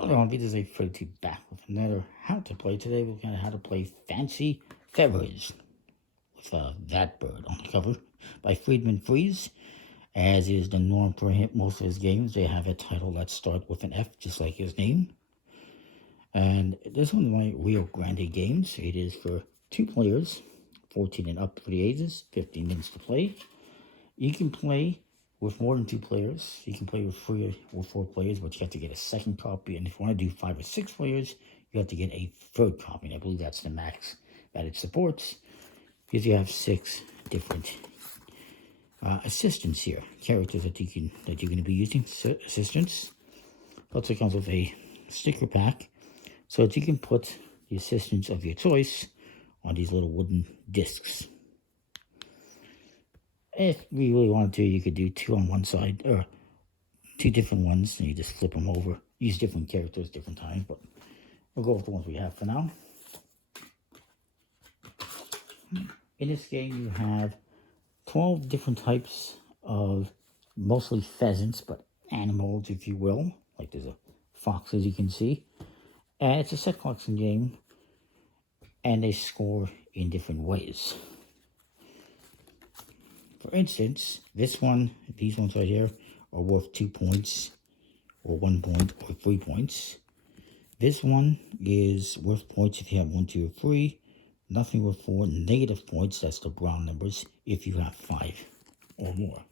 Hello, this is a Freddy back with another how to play. Today we're going to how to play Fancy Feathers with that bird on the cover by Friedman Freeze. As is the norm for him, most of his games, they have a title that starts with an F, just like his name. And this one is my Rio Grande games. It is for 2 players, 14 and up for the ages, 15 minutes to play. You can play with more than 2 players. You can play with 3 or 4 players, but you have to get a second copy. And if you want to do 5 or 6 players, you have to get a third copy. And I believe that's the max that it supports, because you have 6 different assistants here, characters that you're going to be using. Assistants. Also comes with a sticker pack, so that you can put the assistants of your choice on these little wooden discs. If you really wanted to, you could do 2 on one side, or 2 different ones, and you just flip them over. Use different characters, different times, but we'll go with the ones we have for now. In this game, you have 12 different types of mostly pheasants, but animals, if you will. Like there's a fox, as you can see. And it's a set collection game, and they score in different ways. For instance, these ones right here are worth 2 points, or 1 point, or 3 points. This one is worth points if you have 1, 2, or 3. Nothing worth 4. Negative points, that's the brown numbers, if you have 5 or more.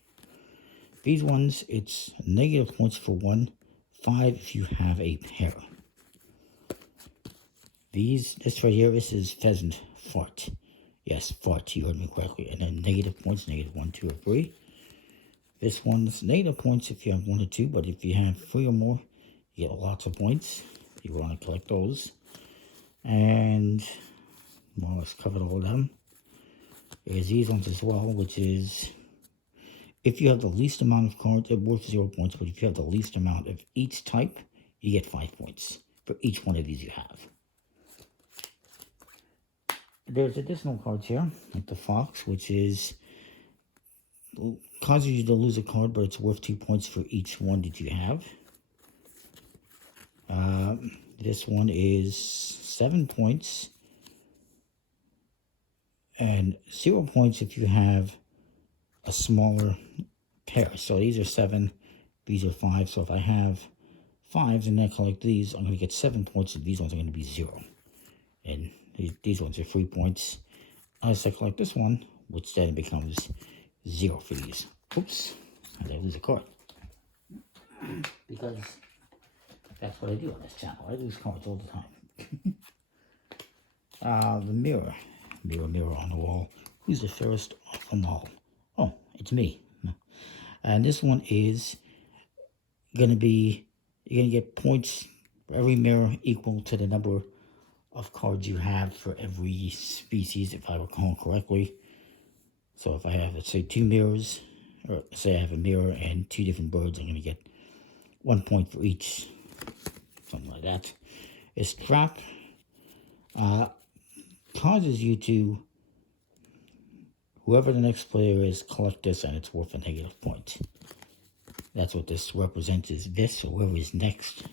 These ones, it's negative points for 1, 5 if you have a pair. This right here, this is pheasant fart. Yes, fart, you heard me correctly. And then negative points, negative 1, 2, or 3. This one's negative points if you have 1 or 2, but if you have 3 or more, you get lots of points. You want to collect those. And more or less covered all of them. There's these ones as well, which is if you have the least amount of cards, they're worth 0 points, but if you have the least amount of each type, you get 5 points for each one of these you have. There's additional cards here, like the fox, which is causes you to lose a card, but it's worth 2 points for each one that you have. This one is 7 points, and 0 points if you have a smaller pair. So these are 7, these are 5. So if I have 5s and I collect these, I'm going to get 7 points, and these ones are going to be 0. And these ones are 3 points. Unless I collect this one, which then becomes 0 for these. Oops, I did lose a card. Because that's what I do on this channel. I lose cards all the time. The mirror. Mirror on the wall. Who's the fairest of them all? Oh, it's me. And this one is going to be, you're going to get points for every mirror equal to the number of cards you have for every species, if I recall correctly. So if I have, let's say, 2 mirrors, or say I have a mirror and 2 different birds, I'm going to get 1 point for each. Something like that. This trap causes you to, whoever the next player is, collect this, and it's worth a negative point. That's what this represents, is this, or whoever is next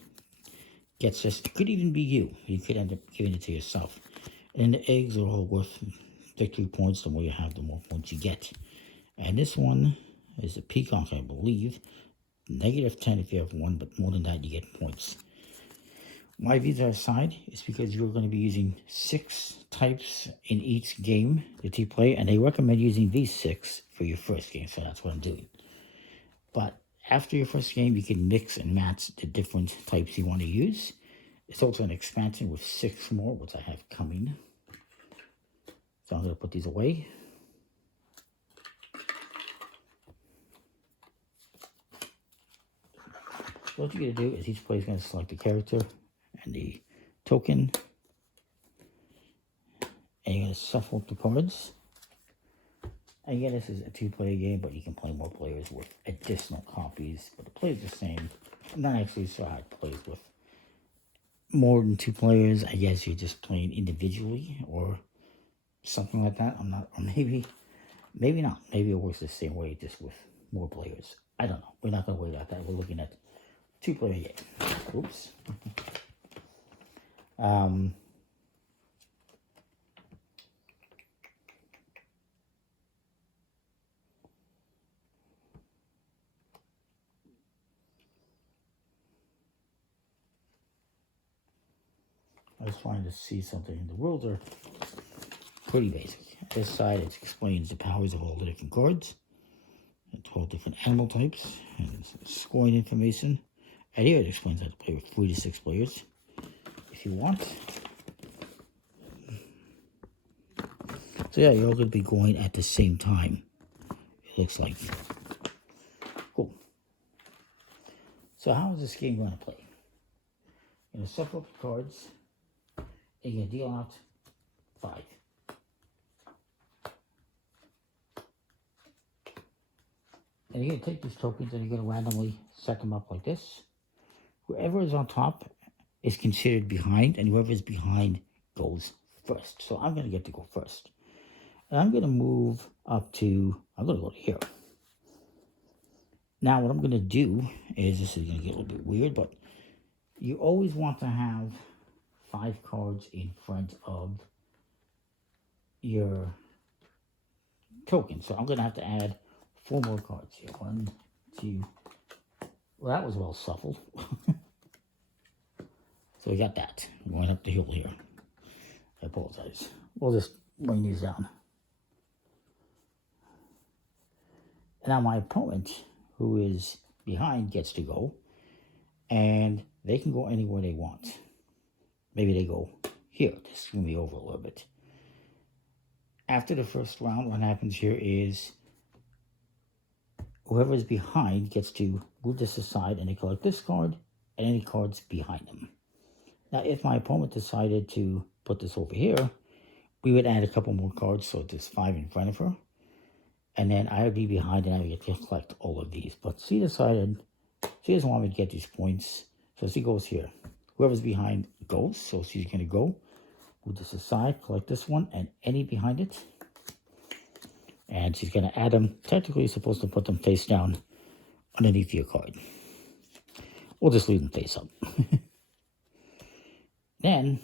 gets this. It could even be you. You could end up giving it to yourself. And the eggs are all worth victory points. The more you have, the more points you get. And this one is a peacock, I believe. Negative 10 if you have 1, but more than that, you get points. Why these are aside is because you're going to be using 6 types in each game that you play, and they recommend using these 6 for your first game, so that's what I'm doing. But after your first game, you can mix and match the different types you want to use. It's also an expansion with 6 more, which I have coming. So I'm going to put these away. So what you're going to do is each player is going to select the character and the token. And you're going to shuffle the cards. And again, this is a 2-player game, but you can play more players with additional copies. But the play is the same. I'm not actually sure how it plays with more than 2 players. I guess you're just playing individually or something like that. I'm not, or maybe not. Maybe it works the same way, just with more players. I don't know. We're not going to worry about that. We're looking at 2-player game. Oops. I was trying to see something. The rules are pretty basic. This side, it explains the powers of all the different cards, and 12 different animal types, and scoring information. And here it explains how to play with 3 to 6 players, if you want. So yeah, you're all going to be going at the same time, it looks like. Cool. So how is this game going to play? You're going to shuffle up the cards, and you're going to deal out 5. And you're going to take these tokens and you're going to randomly set them up like this. Whoever is on top is considered behind, and whoever is behind goes first. So I'm going to get to go first. And I'm going to move up to, I'm going to go to here. Now what I'm going to do is, this is going to get a little bit weird, but you always want to have 5 cards in front of your token. So I'm going to have to add 4 more cards here. 1, 2. Well, that was well shuffled. So we got that. I'm going up the hill here. I apologize. We'll just bring these down. Now my opponent, who is behind, gets to go. And they can go anywhere they want. Maybe they go here to screw me over a little bit. After the first round, what happens here is whoever is behind gets to move this aside and they collect this card and any cards behind them. Now, if my opponent decided to put this over here, we would add a couple more cards, so there's 5 in front of her. And then I would be behind and I would get to collect all of these. But she decided she doesn't want me to get these points, so she goes here. Whoever's behind goes, so she's going to go. Move this aside, collect this one, and any behind it. And she's going to add them. Technically, you're supposed to put them face down underneath your card. We'll just leave them face up. Then,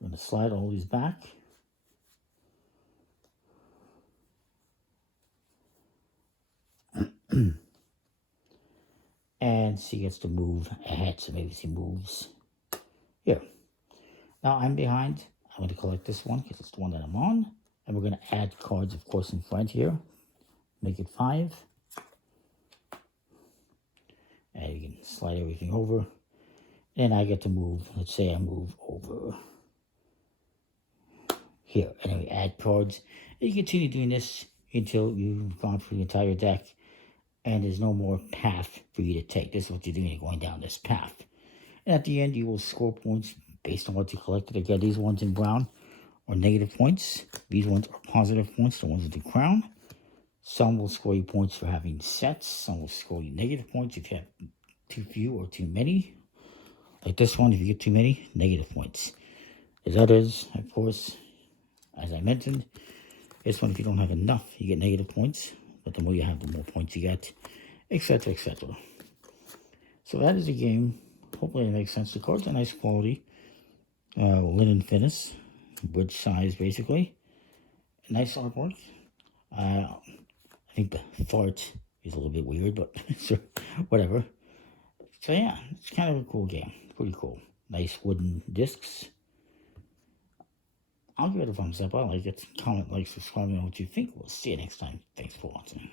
I'm going to slide all these back. And she gets to move ahead, so maybe she moves here. Now I'm behind. I'm going to collect this one because it's the one that I'm on. And we're going to add cards, of course, in front here. Make it 5. And you can slide everything over. And I get to move. Let's say I move over here. And then we add cards. And you continue doing this until you've gone through the entire deck. And there's no more path for you to take. This is what you're doing. You're going down this path. And at the end, you will score points based on what you collected. Again, these ones in brown are negative points. These ones are positive points, the ones with the crown. Some will score you points for having sets. Some will score you negative points if you have too few or too many. Like this one, if you get too many, negative points. There's others, of course, as I mentioned. This one, if you don't have enough, you get negative points. But the more you have, the more points you get, etc., etc. So that is a game. Hopefully it makes sense. The cards are nice quality. Linen finish. Bridge size, basically. Nice artwork. I think the fart is a little bit weird, but sure, whatever. So yeah, it's kind of a cool game. Pretty cool. Nice wooden discs. I'll give it a thumbs up. I like it. Comment, like, subscribe, and what you think. We'll see you next time. Thanks for watching.